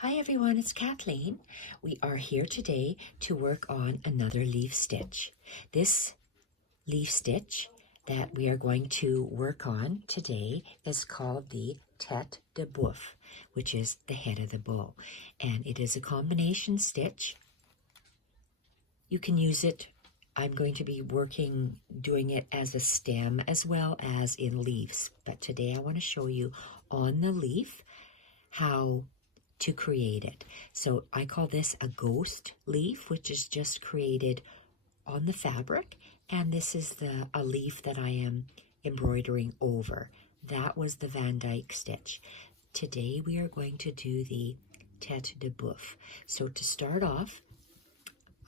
Hi everyone, it's Kathleen. We are here today to work on another leaf stitch. This leaf stitch that we are going to work on today is called the Tete de Boeuf, which is the head of the bow. And it is a combination stitch. You can use it. I'm going to be doing it as a stem as well as in leaves. But today I want to show you on the leaf how to create it. So I call this a ghost leaf, which is just created on the fabric, and this is a leaf that I am embroidering over. That was the Van Dyke stitch. Today we are going to do the Tete de Boeuf. So to start off,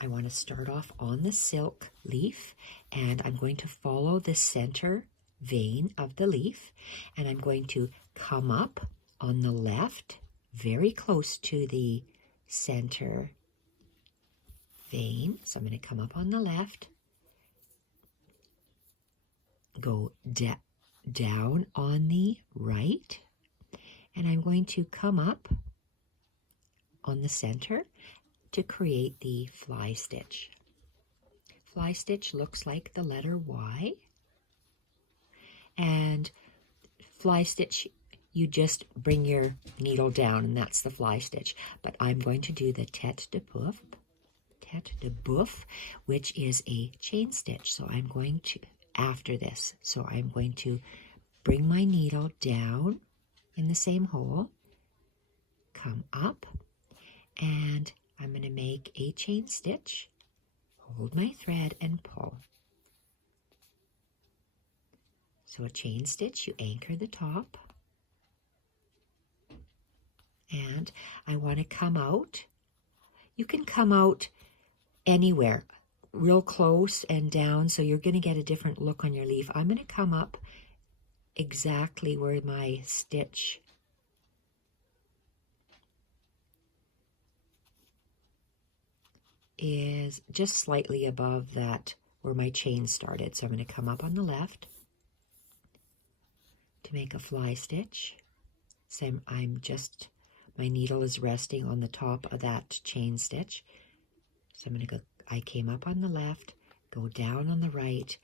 I want to start off on the silk leaf, and I'm going to follow the center vein of the leaf, and I'm going to come up on the left very close to the center vein. So I'm going to come up on the left, go down on the right, and I'm going to come up on the center to create the fly stitch. Fly stitch looks like the letter Y, and fly stitch, you just bring your needle down and that's the fly stitch. But I'm going to do the Tete de Boeuf, which is a chain stitch. So I'm going to, after this, so I'm going to bring my needle down in the same hole, come up, and I'm going to make a chain stitch, hold my thread and pull. So a chain stitch, you anchor the top, and I want to come out. You can come out anywhere, real close and down, so you're going to get a different look on your leaf. I'm going to come up exactly where my stitch is, just slightly above that where my chain started. So I'm going to come up on the left to make a fly stitch. So my needle is resting on the top of that chain stitch. So I'm going to go, I came up on the left, go down on the right,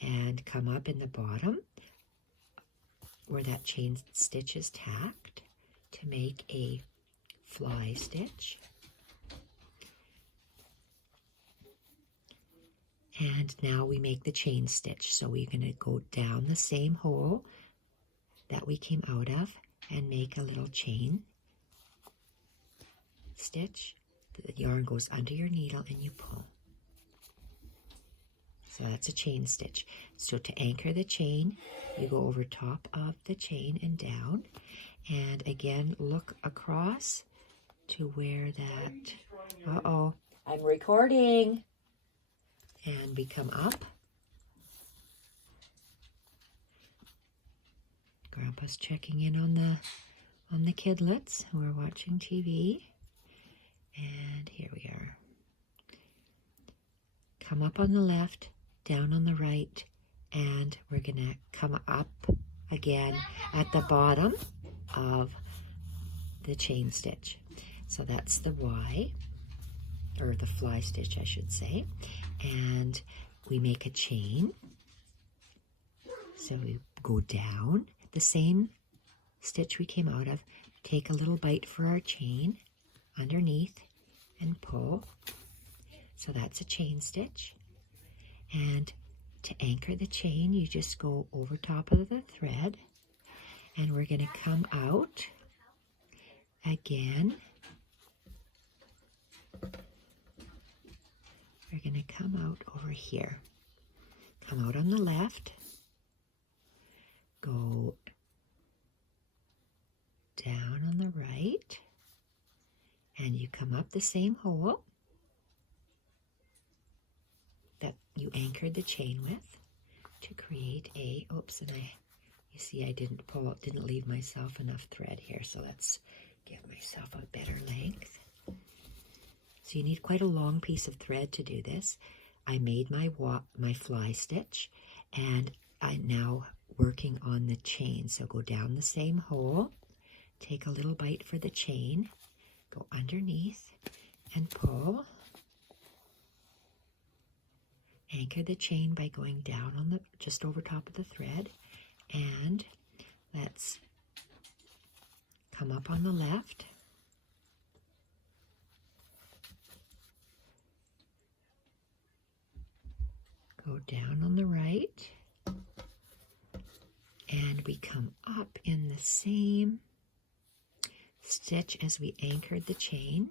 and come up in the bottom where that chain stitch is tacked to make a fly stitch. And now we make the chain stitch. So we're going to go down the same hole that we came out of and make a little chain stitch. The yarn goes under your needle and you pull. So that's a chain stitch. So to anchor the chain, you go over top of the chain and down. And again, look across to where that, I'm recording. And we come up. Grandpa's checking in on the kidlets who are watching TV. And here we are. Come up on the left, down on the right, and we're going to come up again at the bottom of the chain stitch. So that's the Y, or the fly stitch, I should say. And we make a chain. So we go down the same stitch we came out of, take a little bite for our chain underneath and pull. So that's a chain stitch. And to anchor the chain, you just go over top of the thread, and we're going to come out again. We're going to come out over here. Come out on the left, go down on the right, and you come up the same hole that you anchored the chain with to create a, you see I didn't leave myself enough thread here, so let's give myself a better length. So you need quite a long piece of thread to do this. I made my fly stitch, and I'm now working on the chain. So go down the same hole, take a little bite for the chain, Go underneath and pull. Anchor the chain by going down on the just over top of the thread, and let's come up on the left. Go down on the right, and we come up in the same stitch as we anchored the chain.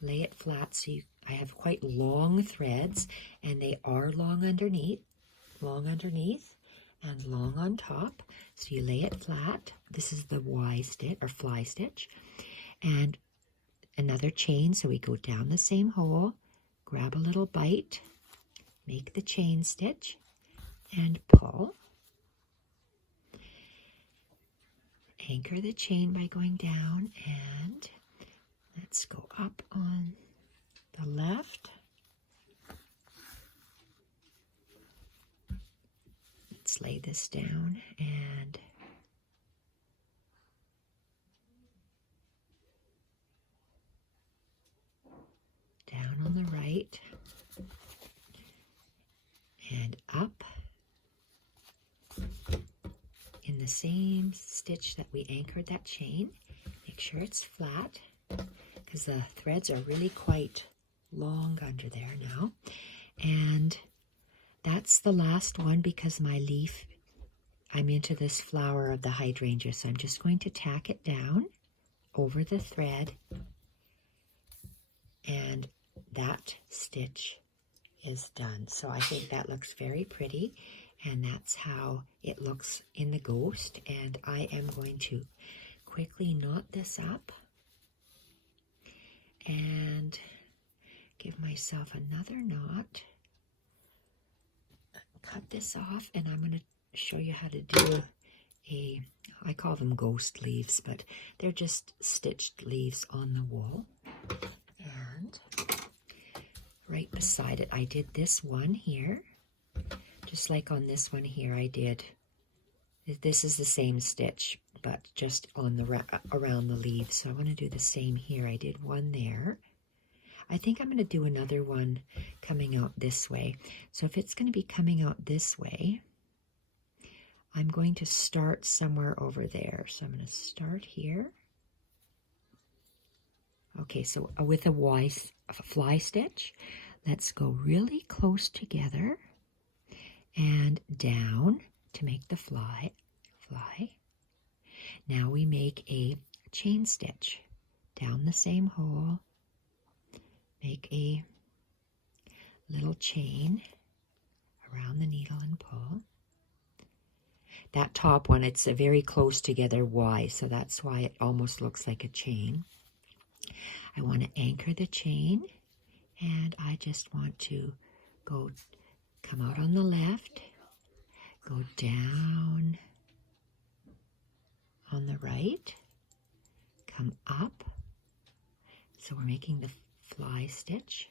Lay it flat so I have quite long threads, and they are long underneath and long on top. So you lay it flat. This is the Y stitch or fly stitch, and another chain. So we go down the same hole, grab a little bite, make the chain stitch, and pull. Anchor the chain by going down, and let's go up on the left. Let's lay this down and down on the right and up in the same stitch that we anchored that chain. Make sure it's flat, because the threads are really quite long under there now. And that's the last one, because my leaf, I'm into this flower of the hydrangea, so I'm just going to tack it down over the thread, and that stitch is done. So I think that looks very pretty, and that's how it looks in the ghost. And I am going to quickly knot this up and give myself another knot. Cut this off, and I'm going to show you how to do I call them ghost leaves, but they're just stitched leaves on the wool. And right beside it, I did this one here, just like on this one here I did. This is the same stitch, but just on the around the leaf. So I want to do the same here. I did one there. I think I'm going to do another one coming out this way. So if it's going to be coming out this way, I'm going to start somewhere over there. So I'm going to start here. Okay, so with a fly stitch, let's go really close together and down to make the fly. Now we make a chain stitch down the same hole. Make a little chain around the needle and pull. That top one, it's a very close together Y, so that's why it almost looks like a chain. I want to anchor the chain, and I just want to come out on the left, go down on the right, come up. So we're making the fly stitch.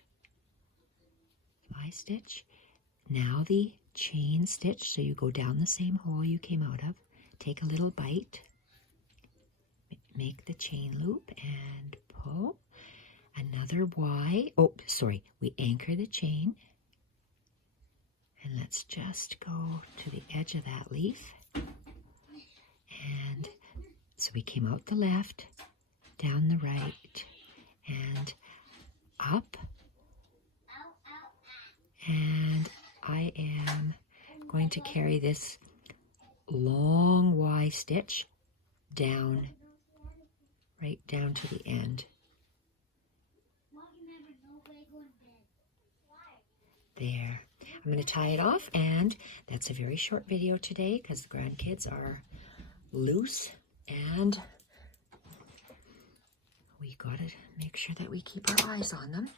Now the chain stitch, so you go down the same hole you came out of, take a little bite, make the chain loop and pull. Another Y, we anchor the chain, and let's just go to the edge of that leaf. And so we came out the left, down the right, and up. And I am going to carry this long Y stitch down, right down to the end. There. I'm going to tie it off, and that's a very short video today because the grandkids are loose, and we got to make sure that we keep our eyes on them.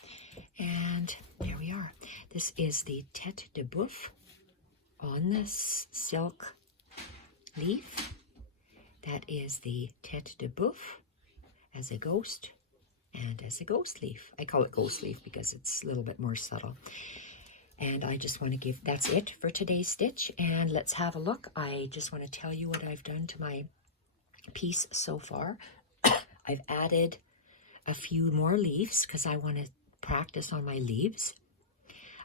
And there we are. This is the Tete de Boeuf on this silk leaf. That is the Tete de Boeuf as a ghost and as a ghost leaf. I call it ghost leaf because it's a little bit more subtle. And I just want to that's it for today's stitch. And let's have a look. I just want to tell you what I've done to my piece so far. I've added a few more leaves because I want to practice on my leaves.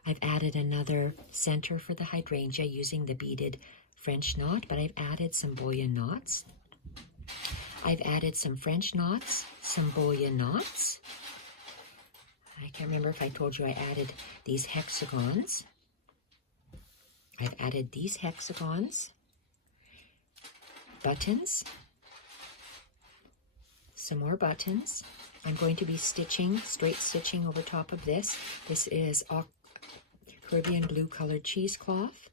I've added another center for the hydrangea using the beaded French knot, but I've added some bullion knots. I've added some French knots, some bullion knots. I can't remember if I told you I added these hexagons. I've added these hexagons, buttons, some more buttons. I'm going to be stitching, straight stitching over top of this. This is Caribbean blue colored cheesecloth,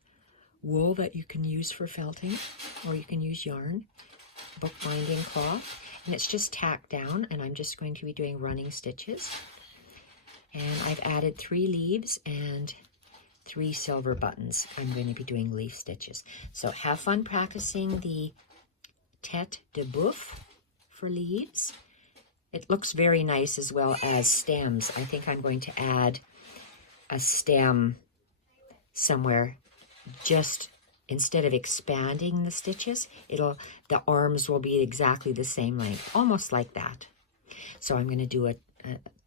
wool that you can use for felting, or you can use yarn, bookbinding cloth, and it's just tacked down, and I'm just going to be doing running stitches. And I've added 3 leaves and 3 silver buttons. I'm going to be doing leaf stitches. So have fun practicing the Tete de Boeuf for leaves. It looks very nice as well as stems. I think I'm going to add a stem somewhere, just instead of expanding the stitches, the arms will be exactly the same length, almost like that. So I'm going to do a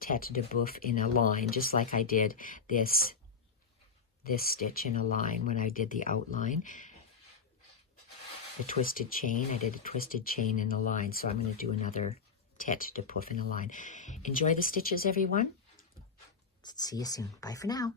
Tete de Boeuf in a line, just like I did this stitch in a line when I did the outline. The twisted chain, I did a twisted chain in a line, so I'm going to do another Tete de Boeuf in a line. Enjoy the stitches, everyone. See you soon. Bye for now.